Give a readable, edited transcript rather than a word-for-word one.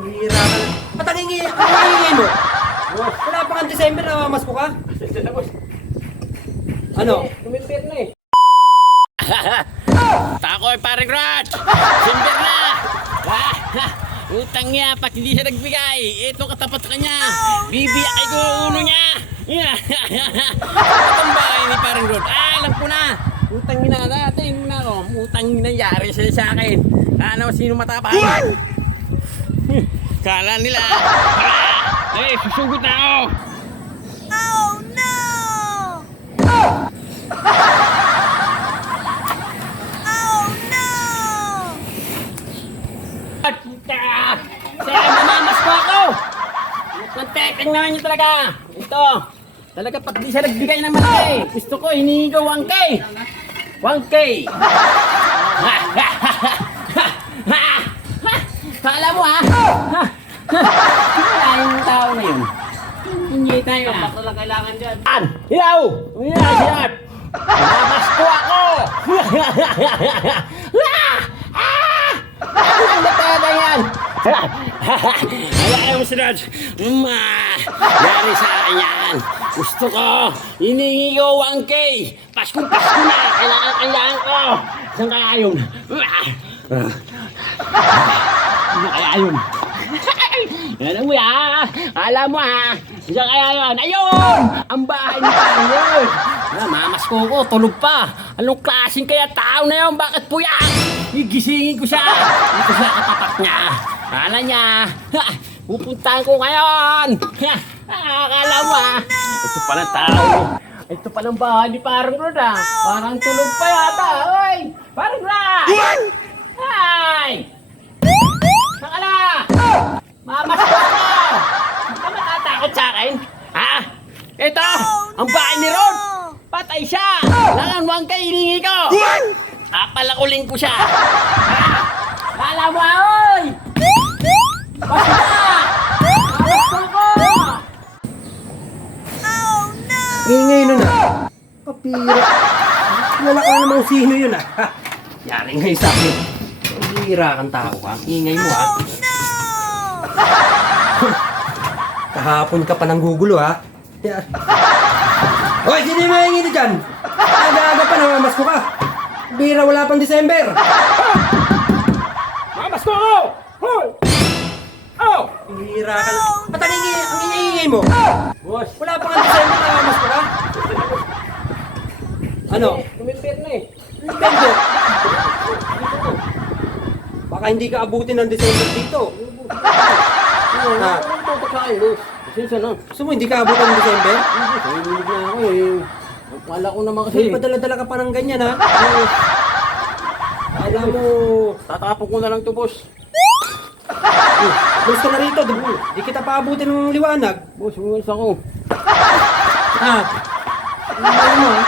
Hira ka na. Ba't ang hingi mo? Boss. Wala pa kang December, namamasko ka? Pasensya na, boss. Ano? Kumimpir na eh. Takoy pare Grudge! Simber na! Utang niya, pag hindi siya nagbigay, ito katapat sa kanya. Bibiyakay ko ang ulo niya. Ang bahay ni parang Grudge. Alam ko na. Utang niya natin na ako. Utang nangyari siya sa akin. Ano, sino matapang? Kala nila. Eh, susugod na ako. Oh no! Oh no! Sir, mamamas ko ako! Kontekin naman niyo talaga! Ito! Talaga pag di siya nagbigay ng malaki, gusto ko hinihingi ko 1K! 1K! Kala mo ha? Wala yung tao na yun. Hindi tayo na. Bakit lang kailangan dyan? Hilaw! Hilaw siya! Mamamas ko ako! Ang batada yan! Ayaw mo si Raj! Yari sa akin yan! Gusto ko! Hiningi ko 1K! Pasko na! Kailangan ko! Saan kaya yun? Saan kaya yun? Alam mo ya! Alam mo ha! Saan kaya yun? Ayun! Ang bahay ni Pangol! Mamasko ko! Tulog pa! Anong klaseng kaya tao na yun? Bakit po yan? Gigisingin ko siya! Dito siya katapat niya! Kala niya! Pupuntahan ko ngayon! Akala mo ha! Ito palang tao! Ito palang bahay ni Parang Rod ha! Parang tulog pa yata! Oy! Parang Rod! Ay! Saan ka na? Mamasko ako! Hindi ka matatakot sa akin? Ha? Ito! Ang bahay ni Rod! Patay siya! Langan 1K hiningi ko! Apalakuling ko siya! Kala mo oy! Basta! Mamasko ko! Oh no! Ingay nun ah. Kapira. Kilala ka namang sino yun ah. Ha? Yari ngay sa akin. Hira kang tao ka. Ingay mo ah. Oh no! Kahapon ka pa ng gugulo ha. Yeah. Hoy, sino yung mahingi na dyan? Aga-aga pa, namamasko ka. Bira, wala pang December. Mamasko ko! Hoy! Oh! Hira ka na. Ba't ang ingay mo? Boss. Wala pang December, namamasko ka. Ano? Kumimpir na eh. December. Baka hindi ka abutin ng December dito. Ha? Ano tutok sa akin, boss? Pasensya na. Gusto mo hindi ka abutin ng December? Nahihilig na ako eh. Akala ko naman kasi. Kasi padala-dala ka pa ng ganyan ha. Alam mo, Tatapon ko na lang to, boss. gusto na rito. Di kita paabutin ng liwanag. Boss, umalis ako. Ha? Ano mo ha?